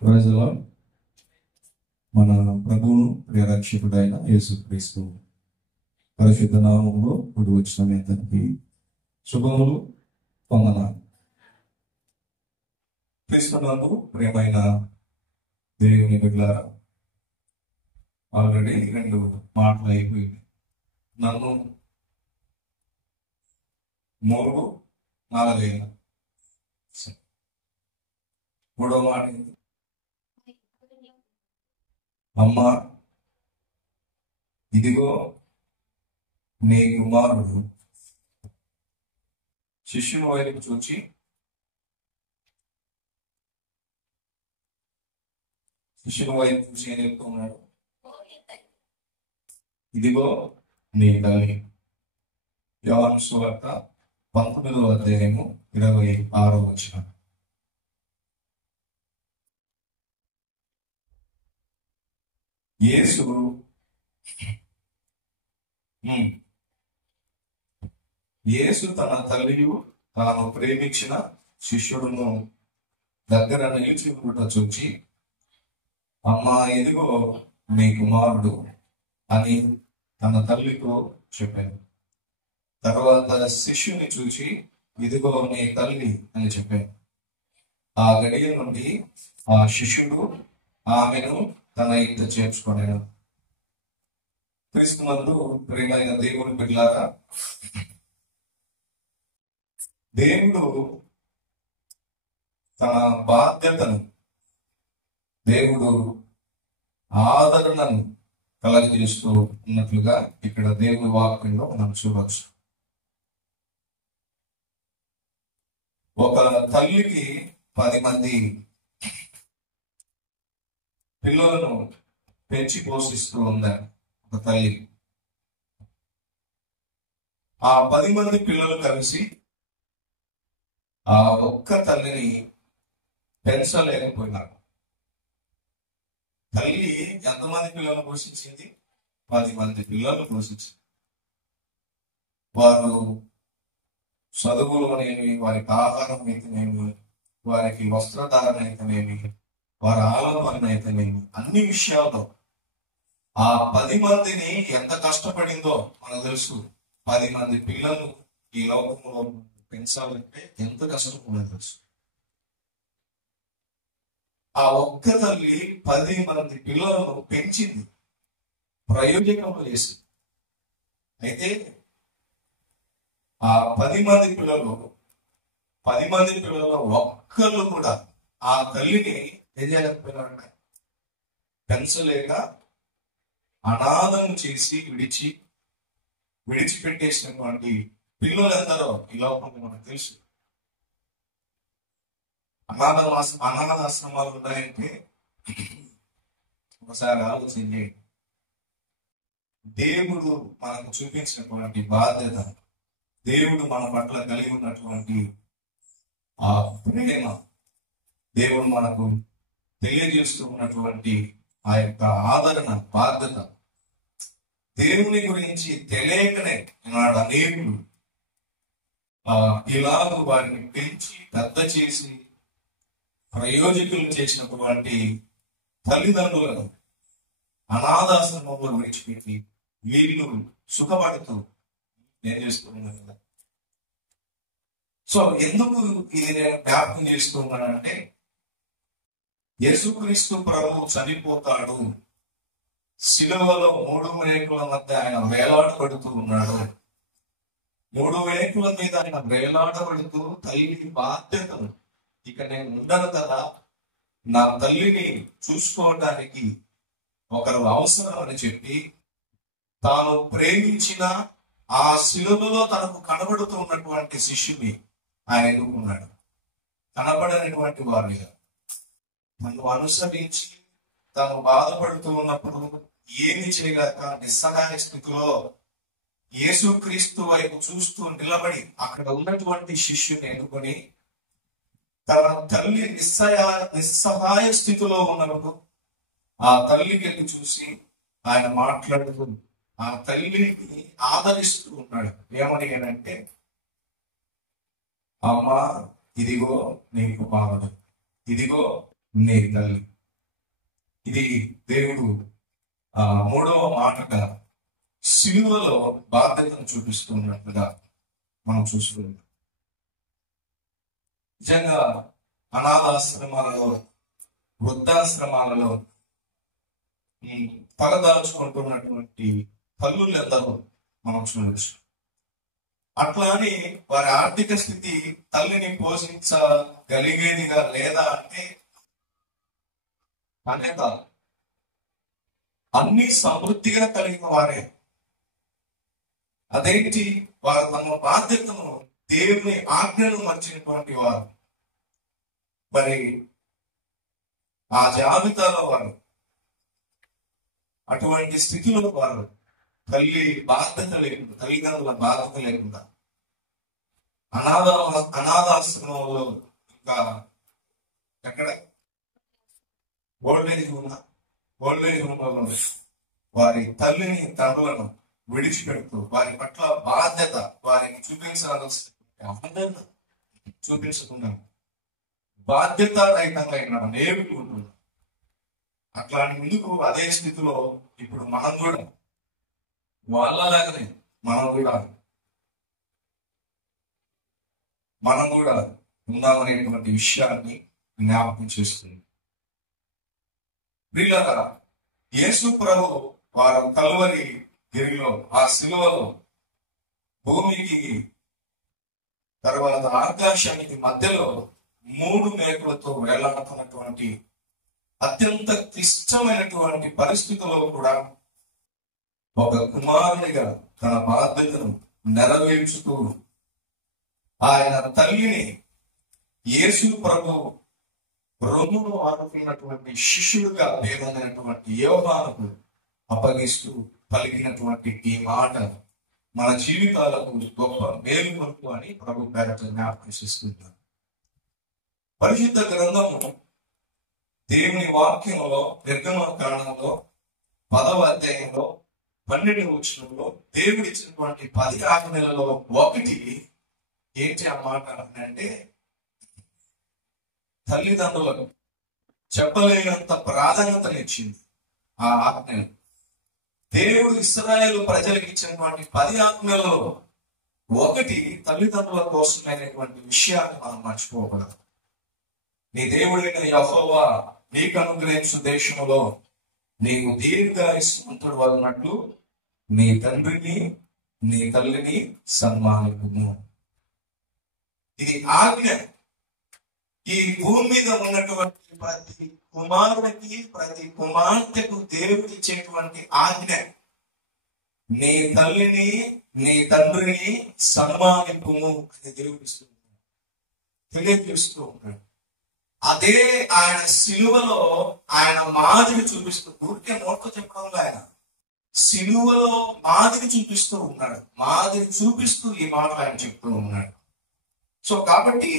Praise the lord. మన ప్రభువును ప్రియరక్షకుడైన యేసుక్రీస్తు పరిశుద్ధ నామములో కూడి వచ్చిన మీ అందరికీ శుభములు, వందనాలు. క్రీస్తునందు ప్రియమైన దేవుని బిడ్డలారా, ఆల్రెడీ 2 మాటలు అయిపోయింది. నన్ను 3, 4 అయినా. మూడో మాట ఏంటి? అమ్మ, ఇదిగో నీ కుమారుడు. శిష్యుని వైపు చూచి ఏం చెప్తున్నాడు? ఇదిగో నీ తల్లి. యోహాను సువార్త 19వ అధ్యాయము 26వ వచనం. యేసు తన తల్లియు తాను ప్రేమించిన శిష్యుడును దగ్గర నిలిచి ఉండుట చూచి, అమ్మా, ఇదిగో నీ కుమారుడు అని తన తల్లితో చెప్పాను. తర్వాత శిష్యుని చూచి, ఇదిగో నీ తల్లి అని చెప్పాను. ఆ గడియ నుండి ఆ శిష్యుడు ఆమెను తన ఇంట చేర్చుకున్నాడు. క్రీస్తునందు ప్రియమైన దేవుని బిడ్డలారా, దేవుడు తన బాధ్యతను, దేవుడు ఆదరణను కలగజేస్తూ ఉన్నట్లుగా ఇక్కడ దేవుని వాక్యంలో మనం చూడవచ్చు. ఒక తల్లికి 10 మంది పిల్లలను పెంచి పోషిస్తూ ఉందని ఒక తల్లి. ఆ 10 మంది పిల్లలు కలిసి ఆ ఒక్క తల్లిని పెంచలేకపోయినారు. తల్లి ఎంతమంది పిల్లలు పోషించింది? 10 మంది పిల్లలు పోషించింది. వారు చదువులోనేమి, వారికి ఆహారం అయితేనేమి, వారికి వస్త్రధారణ అయితేనేమి, వారి ఆలంబన అయితేనేమి, అన్ని విషయాల్లో ఆ 10 మందిని ఎంత కష్టపడిందో మనకు తెలుసు. 10 మంది పిల్లలు ఈ లోకంలో పెంచాలంటే ఎంత కష్టం మనకు తెలుసు. ఆ ఒక్క తల్లి 10 మంది పిల్లలను పెంచింది, ప్రయోజనం చేసింది. అయితే ఆ 10 మంది పిల్లలు ఒక్కళ్ళు కూడా ఆ తల్లిని ఏం చేయలేకపోయినారంట? పెంచలేక అనాథం చేసి విడిచిపెట్టేసినటువంటి పిల్లలు ఎందరో ఈ లోకంలో మనకు తెలుసు. అనాథాశ్రమాలు ఉన్నాయంటే ఒకసారి ఆలోచించండి. దేవుడు మనకు చూపించినటువంటి బాధ్యత, దేవుడు మన పట్ల కలిగి ఉన్నటువంటి ఆ ప్రేమ, దేవుడు మనకు తెలియజేస్తూ ఉన్నటువంటి ఆ యొక్క ఆదరణ, బాధ్యత, దేవుని గురించి తెలియకనే ఈనాడు అనేకులు ఇలాగ వారిని పెంచి పెద్ద చేసి ప్రయోజకులు చేసినటువంటి తల్లిదండ్రులను అనాథాశ్రమంలో విడిచిపెట్టి వీళ్ళు సుఖపడుతూ నేను చేస్తూ ఉన్నాను కదా. సో ఎందుకు ఇది నేను జ్ఞాపకం చేస్తూ ఉన్నానంటే, యేసుక్రీస్తు ప్రభువు చనిపోతాడు, శిలువలో 3 మేకుల మధ్య ఆయన వేలాడబడుతూ ఉన్నాడు. 3 మేకుల మీద ఆయన వేలాడబడుతూ తల్లి బాధ్యతను, ఇక నేను ఉండను కదా, నా తల్లిని చూసుకోవడానికి ఒకరు అవసరం అని చెప్పి తాను ప్రేమించిన ఆ శిలువలో తనకు కనబడుతూ ఉన్నటువంటి శిష్యుని ఆయన ఎన్నుకున్నాడు. కనబడనటువంటి వారిగా తను అనుసరించి తాను బాధపడుతూ ఉన్నప్పుడు ఏమి చేయలేక నిస్సహాయ స్థితిలో యేసుక్రీస్తు వైపు చూస్తూ నిలబడి అక్కడ ఉన్నటువంటి శిష్యుని ఎన్నుకొని తన తల్లి నిస్సహాయ స్థితిలో ఉన్నప్పుడు ఆ తల్లికి చూసి ఆయన మాట్లాడుతూ ఆ తల్లిని ఆదరిస్తూ ఉన్నాడు. ఏమని అంటే, అమ్మా, ఇదిగో నీ కుమారుడు, ఇదిగో నీ తల్లి. ఇది దేవుడు మూడవ మాటగా సిలువలో బాధ్యతను చూపిస్తున్నట్లుగా మనం చూస్తున్నాం. నిజంగా అనాథాశ్రమాలలో, వృద్ధాశ్రమాలలో తలదాల్చుకుంటున్నటువంటి తల్లులందరూ మనం చూడవచ్చు. అట్లా అని వారి ఆర్థిక స్థితి తల్లిని పోషించగలిగేదిగా లేదా అంటే అనే కాదు, అన్ని సమృద్ధిగా కలిగిన వారే. అదేంటి, వారు తమ బాధ్యతను, దేవుని ఆజ్ఞను మర్చినటువంటి వారు. మరి ఆ జాబితాలో వారు, అటువంటి స్థితిలో వారు తల్లి బాధ్యత లేకుండా, తల్లిదండ్రుల బాధ్యత లేకుండా అనాథాశ్రమంలో, ఇంకా ఎక్కడ ఓల్డేజ్ హోమ్లలో వారి తల్లిని, తండ్రులను విడిచిపెడుతూ వారి పట్ల బాధ్యత, వారిని చూపించాల్సిన చూపించకుండా బాధ్యత రహితంగా నేర్పి ఉంటుంది. అట్లాంటి ముందుకు అదే స్థితిలో ఇప్పుడు మనం కూడా వాళ్ళలాగానే మనం కూడా ఉన్నామనేటువంటి విషయాన్ని జ్ఞాపకం చేస్తుంది. ప్రియులారా, యేసు ప్రభు వారు కల్వరి గిరిలో, ఆ శిలువలో భూమికి తర్వాత ఆకాశానికి మధ్యలో 3 మేకులతో వేలాడుతున్నటువంటి అత్యంత క్లిష్టమైనటువంటి పరిస్థితుల్లో కూడా ఒక కుమారునిగా తన బాధ్యతను నెరవేర్చుతూ ఆయన తల్లిని యేసు ప్రభు రొమ్మును ఆడుతున్నటువంటి శిష్యుడుగా పేరొందినటువంటి యోహానుకు అప్పగిస్తూ పలికినటువంటి ఈ మాట మన జీవితాలకు గొప్ప మేలుకొలుపు అని ప్రభు పేరట జ్ఞాపకం చేస్తున్నారు. పరిశుద్ధ గ్రంథము దేవుని వాక్యంలో నిర్గమకాండంలో 10వ అధ్యాయంలో 12వ వచనంలో దేవుడు ఇచ్చినటువంటి 10 ఆజ్ఞలలో ఒకటి ఏంటి ఆ మాట అంటే, తల్లిదండ్రులకు చెప్పలేనంత ప్రాధాన్యతనిచ్చింది ఆ ఆజ్ఞ. దేవుడు ఇశ్రాయేలు ప్రజలకు ఇచ్చినటువంటి 10 ఆజ్ఞలలో ఒకటి తల్లిదండ్రుల కోసమైనటువంటి విషయాన్ని మనం మర్చిపోకూడదు. నీ దేవుడైన యెహోవా నీకు అనుగ్రహించు దేశంలో నీకు దీర్ఘాయుష్మంతుడు అన్నట్లు నీ తండ్రిని నీ తల్లిని సన్మానించుము. ఇది ఆజ్ఞ. ఈ భూమి మీద ఉన్నటువంటి ప్రతి కుమారుడికి, ప్రతి కుమార్తెకు దేవుడు ఇచ్చేటువంటి ఆజ్ఞ, నీ తల్లిని నీ తండ్రిని సన్మానింపుము అని దేవుడు తెలియజేస్తూ ఉన్నాడు. అదే ఆయన సిలువలో ఆయన మాదిరి చూపిస్తూ, ఊరికే నోట్తో చెప్పడంలో ఆయన సిలువలో మాదిరి చూపిస్తూ ఉన్నాడు. మాదిరి చూపిస్తూ ఈ మాట ఆయన చెప్తూ ఉన్నాడు. సో కాబట్టి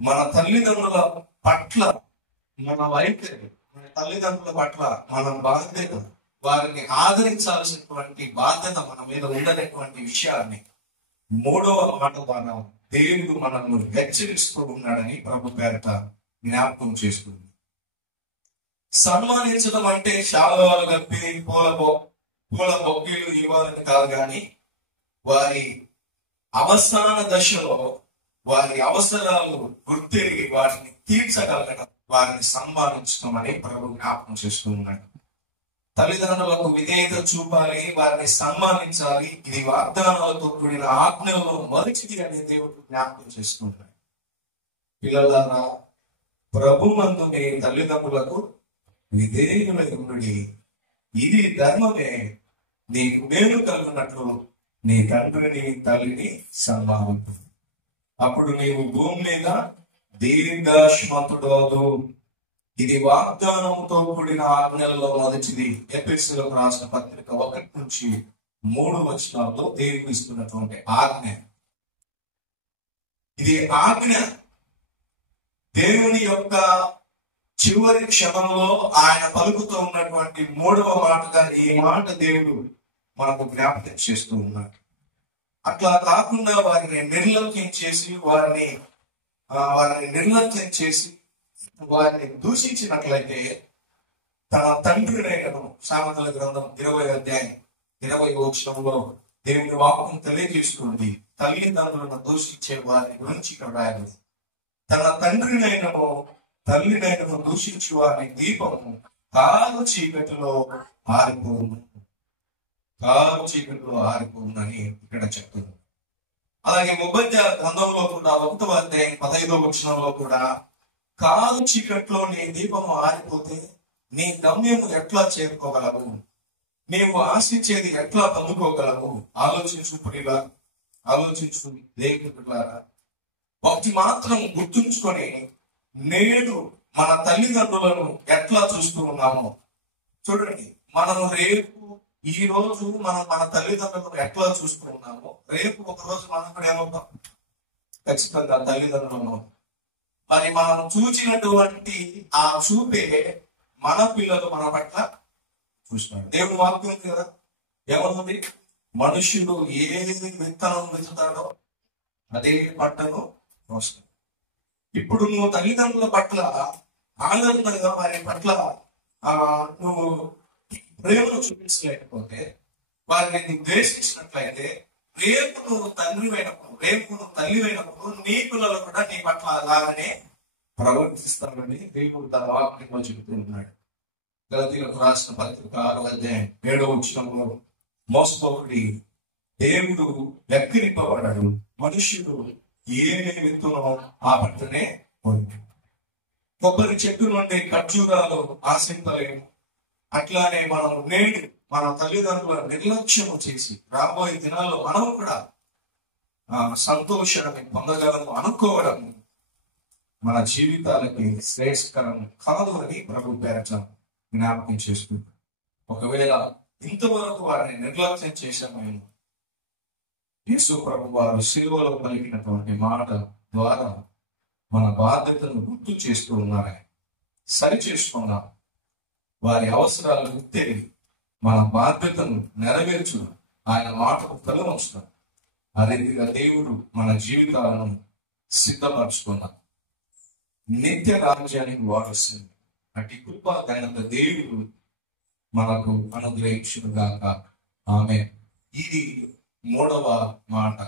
మన తల్లిదండ్రుల పట్ల మన వైఖరి, మన తల్లిదండ్రుల పట్ల మన బాధ్యత, వారిని ఆదరించాల్సినటువంటి బాధ్యత మన మీద ఉండనటువంటి విషయాన్ని 3వ మాట ద్వారా దేవుడు మనల్ని హెచ్చరిస్తూ ఉన్నాడని ప్రభు పేరట జ్ఞాపకం చేస్తుంది. సన్మానించడం అంటే శాలువాలు కప్పి పూల బొగ్గీలు ఇవ్వాలని కాదు, కానీ వారి అవసాన దశలో వారి అవసరాలు గుర్తిరిగి వారిని తీర్చగలగడం, వారిని సన్మానించడం అని ప్రభు జ్ఞాపకం చేస్తూ ఉన్నాడు. తల్లిదండ్రులకు విధేయత చూపాలి, వారిని సన్మానించాలి. ఇది వాగ్దానాలతో కూడిన ఆజ్ఞలో మొదటిది అనే దేవుడు జ్ఞాపకం చేస్తూ ఉన్నాడు. పిల్లలారా, ప్రభు మందు మీ తల్లిదండ్రులకు విధేయులై ఉండుడి, ఇది ధర్మమే, నీకు మేలు కలుగునట్లు నీ తండ్రిని తల్లిని సన్మానించు, అప్పుడు నీవు భూమి మీద దీర్ఘాయుష్మంతుడవు. ఇది వాగ్దానంతో కూడిన ఆజ్ఞలలో మొదటిది. ఎఫెసీయులకు రాసిన పత్రిక 1-3 వచనాల్లో దేవుడు ఇస్తున్నటువంటి ఆజ్ఞ. ఇది ఆజ్ఞ. దేవుని యొక్క చివరి క్షణంలో ఆయన పలుకుతూ ఉన్నటువంటి 3వ మాటగా ఈ మాట దేవుడు మనకు జ్ఞాపకం చేస్తూ ఉన్నాడు. అట్లా కాకుండా వారిని నిర్లక్ష్యం చేసి వారిని దూషించినట్లయితే తన తండ్రినైనను, సామెతల గ్రంథం 20వ అధ్యాయం 20వ వచనంలో దేవుని వాక్యం తెలియజేస్తుంది. తల్లిదండ్రులను దూషించే వారి గురించి ఇక్కడ రాయలేదు. తన తండ్రినైనను తల్లినైనను దూషించు వారి దీపము కారు చీకటిలో ఆరిపోను, కారు చీకటిలో ఆరిపోనని ఇక్కడ చెప్తుంది. అలాగే ఉపద్యాయ గ్రంథంలో కూడా 1వ అధ్యాయం 15వ వచనంలో కూడా కారు చీకట్లో నీ దీపము ఆరిపోతే నీ గమ్యము ఎట్లా చేరుకోగలవు, నీవు ఆశించేది ఎట్లా పొందుకోగలవు? ఆలోచించు ప్రియులా, ఆలోచించు దేవులారా. ఒకటి మాత్రం గుర్తుంచుకొని, నేడు మన తల్లిదండ్రులను ఎట్లా చూస్తూ ఉన్నామో చూడండి. మనం రేపు ఈ రోజు మనం మన తల్లిదండ్రులను ఎట్లా చూస్తూ ఉన్నామో, రేపు ఒక రోజు మనం కూడా ఏమవుతాం? ఖచ్చితంగా తల్లిదండ్రులను. మరి మనం చూచినటువంటి ఆ చూపే మన పిల్లలు మన పట్ల చూస్తున్నాడు. దేవుడు వాక్యం ఉంది కదా, ఏమన్నది? మనుషుడు ఏ విత్తనం విత్తుతాడో అదే పంటను వస్తుంది. ఇప్పుడు నువ్వు తల్లిదండ్రుల పట్ల ఆనందంగా వారి పట్ల నువ్వు ప్రేమను చూపించలేకపోతే, వారిని ద్వేషించినట్లయితే, రేపు నువ్వు తండ్రి అయినప్పుడు, రేపు నువ్వు తల్లి అయినప్పుడు నీ పిల్లలు కూడా నీ పట్ల అలాగనే ప్రవర్తిస్తామని దేవుడు తన వాక్యంలో చెబుతూ ఉన్నాడు. గలతీయులకు రాసిన పత్రిక 6వ అధ్యాయం 7వ వచనంలో, మోసపోకుడి, దేవుడు వెక్కిరింపబడడు, మనుష్యుడు ఏమి విత్తునో ఆ పంటనే పొందు. కొబ్బరి చెట్టు నుండి ఖర్జూరాలు ఆశింపలేము. అట్లానే మనం నేడు మన తల్లిదండ్రుల నిర్లక్ష్యము చేసి రాబోయే దినాల్లో మనం కూడా సంతోషాన్ని పొందగలము అనుకోవడం మన జీవితాలకి శ్రేయస్కరం కాదు అని ప్రభు పేరట జ్ఞాపకం చేసుకుంటాం. ఒకవేళ ఇంతవరకు వారిని నిర్లక్ష్యం చేశామేమో, యేసు ప్రభు వారు శిలువలో పలికినటువంటి మాట ద్వారా మన బాధ్యతను గుర్తు చేస్తూ ఉన్నారే, సరి చేసుకున్నాం. వారి అవసరాలు గుర్తెరిగి మన బాధ్యతను నెరవేర్చు ఆయన మాటకు తల ఉంచుతాం. అదే రీతిగా దేవుడు మన జీవితాలను సిద్ధపరచుకున్నాం, నిత్య రాజ్యానికి వారసుని అటు కృప ఘనత దేవుడు మనకు అనుగ్రహించుగాక. ఆమె. ఇది 3వ మాట.